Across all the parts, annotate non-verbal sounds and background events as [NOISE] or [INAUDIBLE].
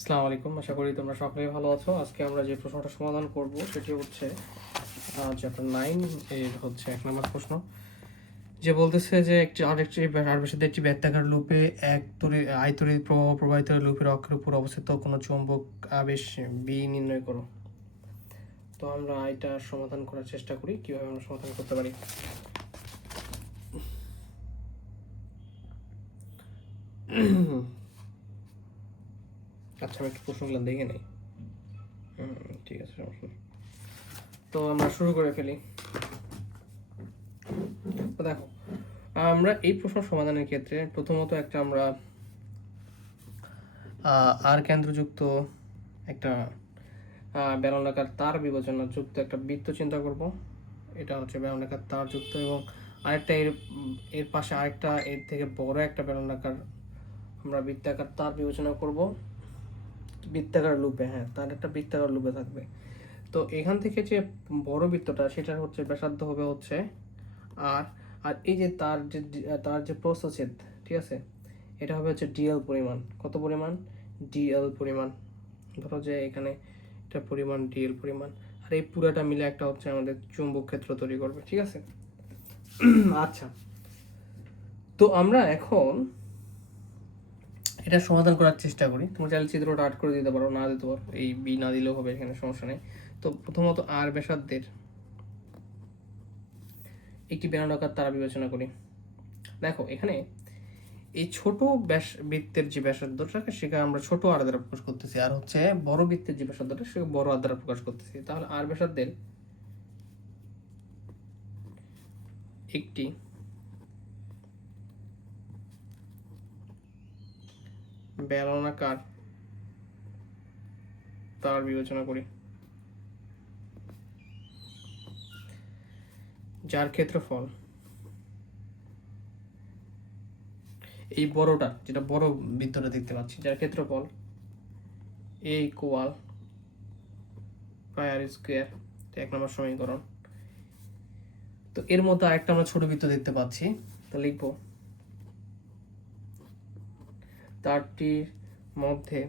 আসসালামু আলাইকুম। আশা করি তোমরা সকলেই ভালো আছো। আজকে আমরা যে প্রশ্নটা সমাধান করব, সেটি হচ্ছে চ্যাপ্টার নাইন এর হচ্ছে এক নম্বর প্রশ্ন, যে বলতেছে যে একটি আরেকটি আর বেশি একটি ব্যত্যাকার লুপে এক তরি আয়তরি প্রবাহ প্রবাহিত লুপের অক্ষের উপর অবস্থিত কোনো চুম্বক আবেশ বি নির্ণয় করো। তো আমরা এটা সমাধান করার চেষ্টা করি, কীভাবে আমরা সমাধান করতে পারি। আচ্ছা আমি একটু প্রশ্নগুলো দেখে নেই। ঠিক আছে তো আমরা শুরু করে ফেলি। দেখো, আমরা এই প্রশ্ন সমাধানের ক্ষেত্রে প্রথমত একটা আমরা আর কেন্দ্রযুক্ত একটা বেলনাকার তার বিবেচনা যুক্ত একটা বৃত্ত চিন্তা করব। এটা হচ্ছে বেলনাকার তার যুক্ত এবং আরেকটা এর এর পাশে আরেকটা, এর থেকে বড় একটা বেলনাকার আমরা বৃত্তাকার তার বিবেচনা করব। বৃত্তাকার লুপে হ্যাঁ তার একটা বৃত্তাকার লুপে থাকবে। তো এখান থেকে যে বড় বৃত্তটা, সেটা হচ্ছে ব্যাসার্ধ হবে হচ্ছে আর আর এই যে তার যে তার যে প্রস্থচ্ছেদ, ঠিক আছে, এটা হবে হচ্ছে ডিএল পরিমাণ। কত পরিমাণ? ডিএল পরিমাণ। ধরো যে এখানে এটা পরিমাণ ডিএল পরিমাণ, আর এই পুরাটা মিলে একটা হচ্ছে আমাদের চুম্বক ক্ষেত্র তৈরি করবে, ঠিক আছে? [CLEARS THROAT] আচ্ছা তো আমরা এখন এটা সমাধান করার চেষ্টা করি। তুমি চাইলে চিত্রটা আর্ট করে দিতে পারো, না দিতে পারো। এই বি না দিলেও হবে, এখানে সমস্যা নেই। তো প্রথমত আর ব্যাসার্ধের একটি বেলনাকার তারা বিবেচনা করি। দেখো, এখানে এই ছোট ব্যাস বৃত্তের যে ব্যাসার্ধটাকে সেখানে আমরা ছোট আর দ্বারা প্রকাশ করতেছি। আর হচ্ছে বড় বৃত্তের যে ব্যাসার্ধটা সে বড় আর দ্বারা প্রকাশ করতেছি। তাহলে আর ব্যাসার্ধের একটি বেলনাকার তার বিবেচনা করি। যার ক্ষেত্রফল? এই বড়টা, যেটা বড় বৃত্তটা দেখতে পাচ্ছি, যার ক্ষেত্রফল এ ইকুয়াল পাই আর স্কোয়ার এক নম্বর সমীকরণ। তো এর মধ্যে আরেকটা আমরা ছোট বৃত্ত দেখতে পাচ্ছি, তো লিখব। তারটির মধ্যে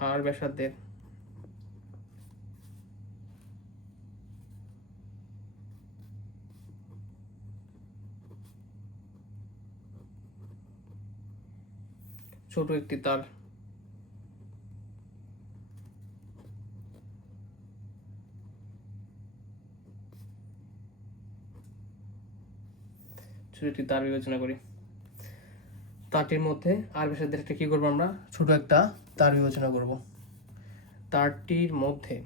আর ব্যাসার্ধের ছোট একটি তার। ছোট একটি তার বিবেচনা করি। তারটির মধ্যে আর ব্যাসার্ধের একটা কি করব আমরা? ছোট একটা তার বিবেচনা করব। তারটির মধ্যে,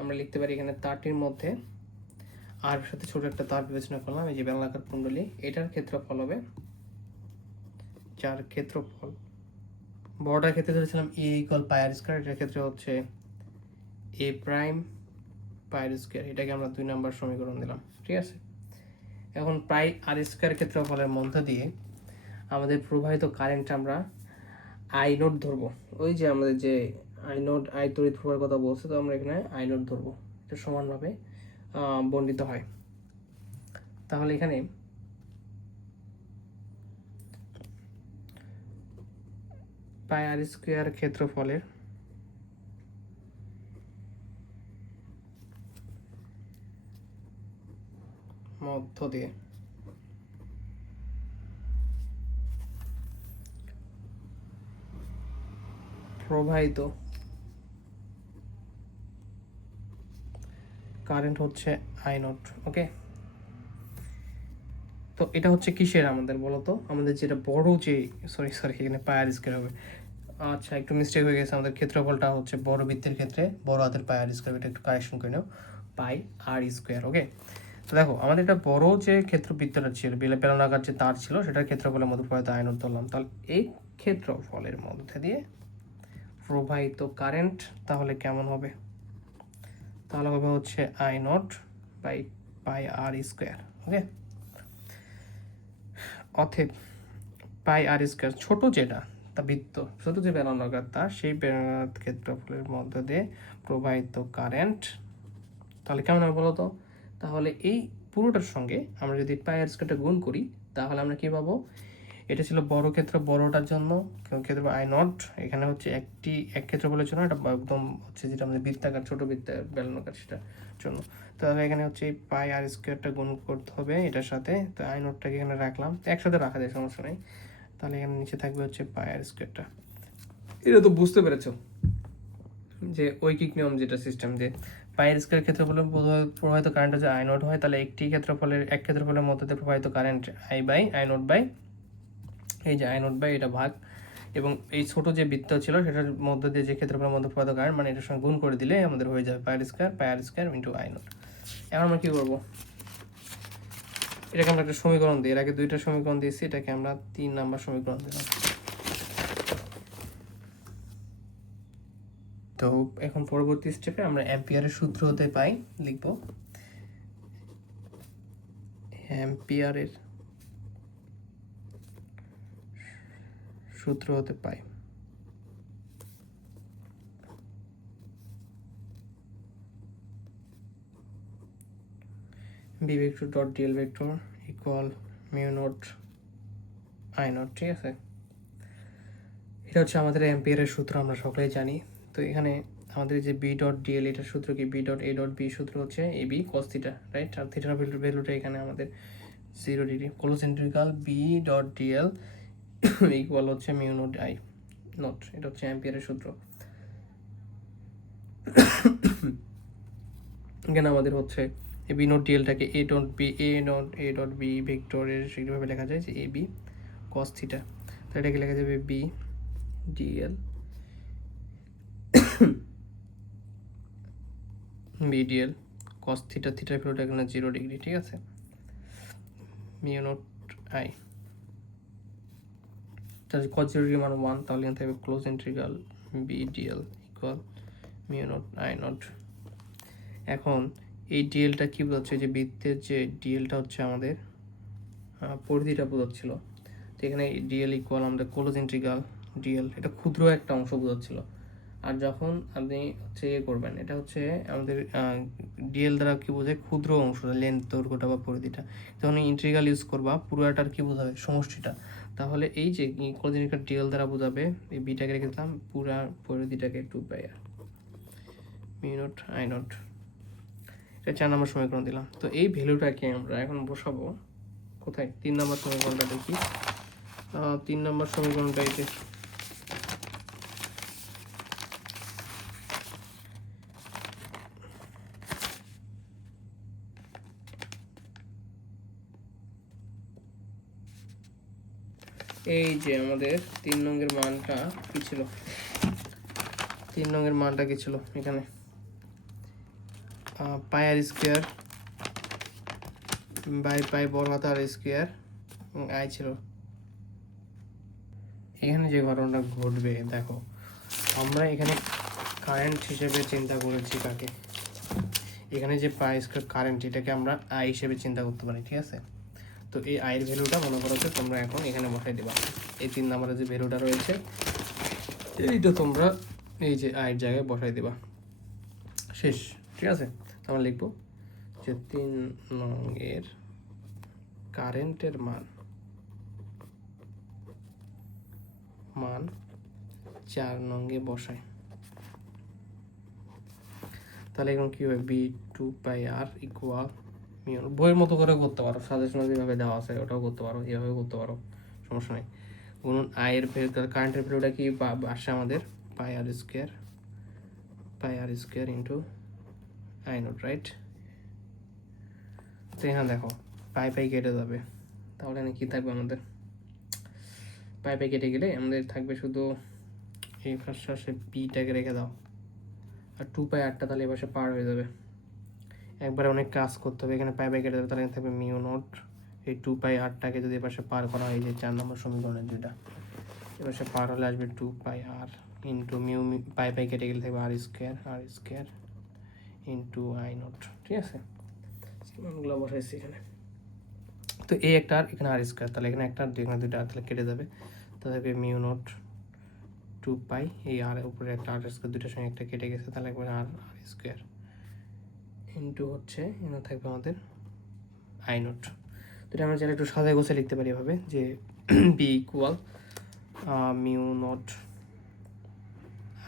আমরা লিখতে পারি এখানে তারটির মধ্যে আর সাথে ছোট একটা তার বিবেচনা করলাম, এই যে বেলনাকার কুণ্ডলী, এটার ক্ষেত্রফল হবে যার ক্ষেত্রফল? বড়টার ক্ষেত্রে ধরেছিলাম এ ইকুয়াল পায়ার স্কোয়ার এটার ক্ষেত্রে হচ্ছে এ প্রাইম পায়ার স্কোয়ার এটাকে আমরা দুই নাম্বার সমীকরণ দিলাম, ঠিক আছে? এখন প্রায় আর স্কোয়ার ক্ষেত্রফলের মধ্য দিয়ে আমাদের প্রবাহিত কারেন্ট আমরা আই নোট ধরবো। ওই যে আমাদের যে আই নোট আই তড়িৎ প্রবাহের কথা বলছে তো আমরা এখানে আই নোট ধরবো। এটা সমানভাবে আহ, বণ্টিত হয়। তাহলে এখানে পাই আর স্কোয়ার ক্ষেত্রফলের মধ্য দিয়ে প্রবাহিত। কারেন্ট হচ্ছে আই নট ওকে তো এটা হচ্ছে কিসের আমাদের বলো তো আমাদের যেটা বড় যে সরি সরি এখানে পায়ার স্কোয়ার হবে। আচ্ছা একটু মিস্টেক হয়ে গেছে, আমাদের ক্ষেত্রফলটা হচ্ছে বড় বৃত্তের ক্ষেত্রে, বড় হাতের পায়ার স্কোয়ার, এটা একটু কারেকশন করে নাও। পাই আর স্কোয়ার ওকে তো দেখো, আমাদের এটা বড় যে ক্ষেত্রবৃত্তটা ছিল বেলে বেলনাকার যে তার ছিল, সেটার ক্ষেত্রফলের মধ্যে প্রবাহিত আয়নট ধরলাম। তাহলে এই ক্ষেত্রফলের মধ্যে দিয়ে প্রবাহিত কারেন্ট তাহলে কেমন হবে? তাহলে হবে হচ্ছে I naught by pi R square okay অথব pi R square ছোট যেটা, তা বৃত্ত, ছোট যে বেলনাকার তার সেই ক্ষেত্রফলের মধ্যে দিয়ে প্রবাহিত কারেন্ট তাহলে কেমন হবে বলো তো তাহলে এই পুরোটার সঙ্গে আমরা যদি পাই আর স্কোয়ারটা গুণ করি, তাহলে আমরা কি পাবো? এটা ছিল বড় ক্ষেত্র, বড়টার জন্য। ক্ষেত্র আই নট এখানে হচ্ছে একটি, এক ক্ষেত্রফলের জন্য এটা একদম হচ্ছে যেটা আমাদের বৃত্তাকার, ছোট বৃত্তাকার বেলনাকার সেটার জন্য। তাহলে এখানে হচ্ছে পাই আর স্কোয়ারটা গুণ করতে হবে এটার সাথে। তো আই নটটাকে এখানে রাখলাম। তো একসাথে রাখা যায়, সমস্যা নেই। তাহলে এখানে নিচে থাকবে হচ্ছে পাই আর স্কোয়ারটা এটা তো বুঝতে পেরেছ যে ঐকিক নিয়ম যেটা সিস্টেম যে পায়ের স্কোয়ার ক্ষেত্রফলে প্রবাহ- প্রবাহিত কারেন্ট হচ্ছে আই নট হয়, তাহলে একটি ক্ষেত্রফলের, এক ক্ষেত্রফলের মধ্যে প্রবাহিত current I by I nought by এই যে আই নট বাই এটা ভাগ। এবং এই ছোট যে বৃত্ত ছিল, সেটার মধ্যে দিয়ে যে ক্ষেত্রফলের মধ্যে প্রবাহিত কারেন্ট মানে এটার সঙ্গে গুণ করে দিলে আমাদের হয়ে যাবে পায়ের স্কোয়ার পায়ের স্কোয়ার ইন্টু আই নট এখন আমরা কী করব? এটাকে আমরা একটা সমীকরণ দিই। এর আগে দুইটা সমীকরণ দিয়েছি, এটাকে আমরা তিন নাম্বার সমীকরণ দিলাম। তো এখন পরবর্তী স্টেপে আমরা অ্যাম্পিয়ারের সূত্র হতে পাই, লিখব। অ্যাম্পিয়ারের সূত্র হতে পাই B vector dot D L vector equal mu nought I nought, ঠিক আছে? এটা হচ্ছে আমাদের অ্যাম্পিয়ারের সূত্র, আমরা সকলেই জানি। তো এখানে আমাদের যে বি ডট ডিএল এটার সূত্র কি? B dot A dot B সূত্র হচ্ছে A B cos theta right আর থিটার ভ্যালু ভ্যালুটা এখানে আমাদের zero degree কোলোসেন্ট্রিক্যাল B dot D L equal হচ্ছে মিউ নোট আই নট এটা হচ্ছে অ্যাম্পিয়ারের সূত্র। এখানে আমাদের হচ্ছে A B note ডিএলটাকে A dot B A dot A dot B ভেক্টরের সেইভাবে লেখা যায় যে এ বি কস থিটা তো এটাকে লেখা যাবে B D L B D L cos theta থিটার ভ্যালুটা এখানে জিরো ডিগ্রি ঠিক আছে? মিউ নোট আই তাহলে কস জিরো ডিগ্রি ওয়ান তাহলে এখানে থাকবে close integral B D L equal mu nought I nought এখন এই ডিএলটা কী বোঝাচ্ছে? যে বৃত্তের যে ডিএলটা হচ্ছে আমাদের পরিধিটা বোঝাচ্ছিল। তো এখানে ডিএল ইকুয়াল আমাদের ক্লোজ ইন্টিগ্রাল ডিএল এটা ক্ষুদ্র একটা অংশ বোঝাচ্ছিল। আর যখন আপনি হচ্ছে ইয়ে করবেন, এটা হচ্ছে আমাদের ডিএল দ্বারা কি বোঝায়? ক্ষুদ্র অংশ লেন্থ দৈর্ঘ্যটা বা পরিধিটা। যখন ইন্টিগ্রাল ইউজ করবা, পুরো পুরোটার কি বোঝাবে? সমষ্টিটা। তাহলে এই যে কোজিনিকার ডিএল দ্বারা বোঝাবে, এই বিটাকে রেখে দিলাম, পুরা পরিধিটাকে two by R mute I nought. এটা চার নম্বর সমীকরণ দিলাম। তো এই ভ্যালুটাকে আমরা এখন বসাবো। কোথায়? তিন নম্বর সমীকরণটা দেখি। তিন নম্বর সমীকরণটা এই যে এই যে আমাদের তিন নঙ্গের মানটা কি ছিল? তিন রঙের মানটা কি ছিল এখানে? পায়ার স্কোয়ার বাই পাই বড় স্কোয়ার এবং আই ছিল। এখানে যে ঘটনাটা ঘটবে, দেখো, আমরা এখানে কারেন্ট হিসেবে চিন্তা করেছি কাকে? এখানে যে পাই স্কোয়ার কারেন্ট এটাকে আমরা আই হিসেবে চিন্তা করতে পারি, ঠিক আছে? তো এই আয়ের ভ্যালুটা মনে করো যে তোমরা এখন এখানে বসাই দেবা। এই তিন নম্বরে যে ভ্যালুটা রয়েছে, এইটা তোমরা এই যে আয়ের জায়গায় বসাই দেবা। শেষ, ঠিক আছে? আমরা লিখব যে তিন নং এর কারেন্টের মান মান চার নঙ্গে বসায় তাহলে এখন কি হবে B two pi R equal বইয়ের মতো করে করতে পারো। সাজেশনে যেভাবে দেওয়া আছে, ওটাও করতে পারো এভাবে করতে পারো, সমস্যা নেই। গুনুন আয়ের ভ্যালু কারেন্টের ভ্যালুটা কি আসে আমাদের? Pi R square pi R square into I nought right তো এখানে দেখো পাই পাই কেটে যাবে। তাহলে এখানে কী থাকবে আমাদের? পাই পাই কেটে গেলে আমাদের থাকবে শুধু এই ফার্স্ট ফার্স্টে পিটাকে রেখে দাও। আর টু পাই আটটা তাহলে এবার পার হয়ে যাবে। একবারে অনেক কাজ করতে হবে। এখানে পাই পাই কেটে যাবে তাহলে এখানে থাকবে মিউ নোট। এই টু পাই আরটাকে যদি এপাশে পার করা হয় এই যে চার নম্বর সমীকরণের যেটা এপাশে পার হলে আসবে two pi R into mu pi pi কেটে গেলে থাকবে R square R square into I nought ঠিক আছে? মানগুলো বসাইছি এখানে। তো এই একটা আর এখানে আর স্কোয়ার তাহলে এখানে একটা আর দুই- এখানে দুইটা আর তাহলে কেটে যাবে। তো থাকবে মিউ নোট টু পাই এই আর উপরে একটা আর স্কোয়ার দুইটার সঙ্গে একটা কেটে গেছে তাহলে একবার আর আর স্কোয়ার ইন্টু হচ্ছে এখানে থাকবে আমাদের আই নোট তো এটা আমরা চাইলে একটু সাজায় গোছে লিখতে পারি এভাবে, যে B equal mu nought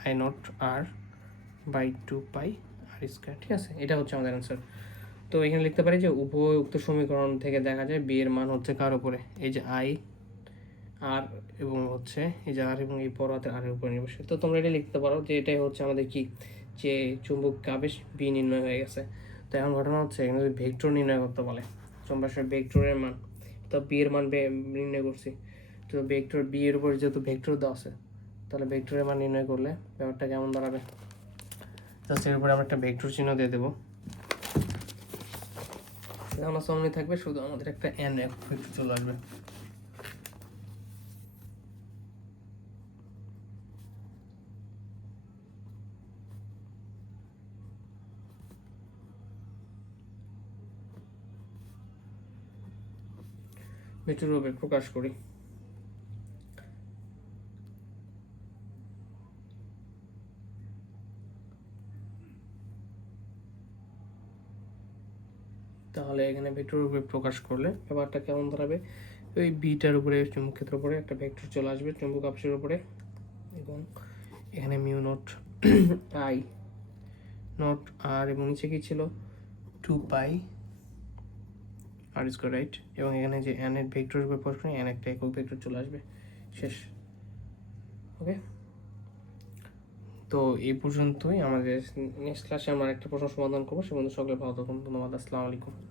I nought R by two pi R square ঠিক আছে? এটা হচ্ছে আমাদের অ্যান্সার তো এখানে লিখতে পারি যে উভয় উক্ত সমীকরণ থেকে দেখা যায় বি এর মান হচ্ছে কার উপরে? এই যে আই আর এবং হচ্ছে এই যে আর এবং এই হাতের আর এর উপরে নির্ভরশীল। তো তোমরা এটা লিখতে পারো যে এটাই হচ্ছে আমাদের কি? যে চুম্বক আবেশ বি নির্ণয় হয়ে গেছে। তো এখন ঘটনা হচ্ছে, এখানে যদি ভেক্টর নির্ণয় করতে বলে চুম্বাসের ভেক্টরের মান, তো বি এর মান নির্ণয় করছি। তো ভেক্টর বি এর উপর যেহেতু ভেক্টর দেওয়া আছে, তাহলে ভেক্টরের মান নির্ণয় করলে ব্যাপারটা কেমন দাঁড়াবে? জাস্ট এর উপরে আমরা একটা ভেক্টর চিহ্ন দিয়ে দেবো। আমার সামনে থাকবে, শুধু আমাদের একটা এন ভেক্টর চলে আসবে। ভেক্টর রূপে প্রকাশ করি। তাহলে এখানে ভেক্টর রূপে প্রকাশ করলে ব্যাপারটা কেমন দাঁড়াবে? ওই বিটার উপরে চুম্বক ক্ষেত্রের উপরে একটা ভেক্টর চলে আসবে, চুম্বক আবেশের উপরে। এবং এখানে mu nought [CLEARS THROAT] I, nought R এবং নিচে কি ছিল? Two pi. R square right এবং এখানে যে এন এর ভেক্টর উপরে প্রশ্ন এন একটা একক ভেক্টর চলে আসবে। শেষ। ওকে? তো এই পর্যন্তই আমাদের নেক্সট ক্লাসে আমরা একটা প্রশ্ন সমাধান করব। সে বন্ধু সকলে ভালো থাকুন। ধন্যবাদ। আসসালামু আলাইকুম।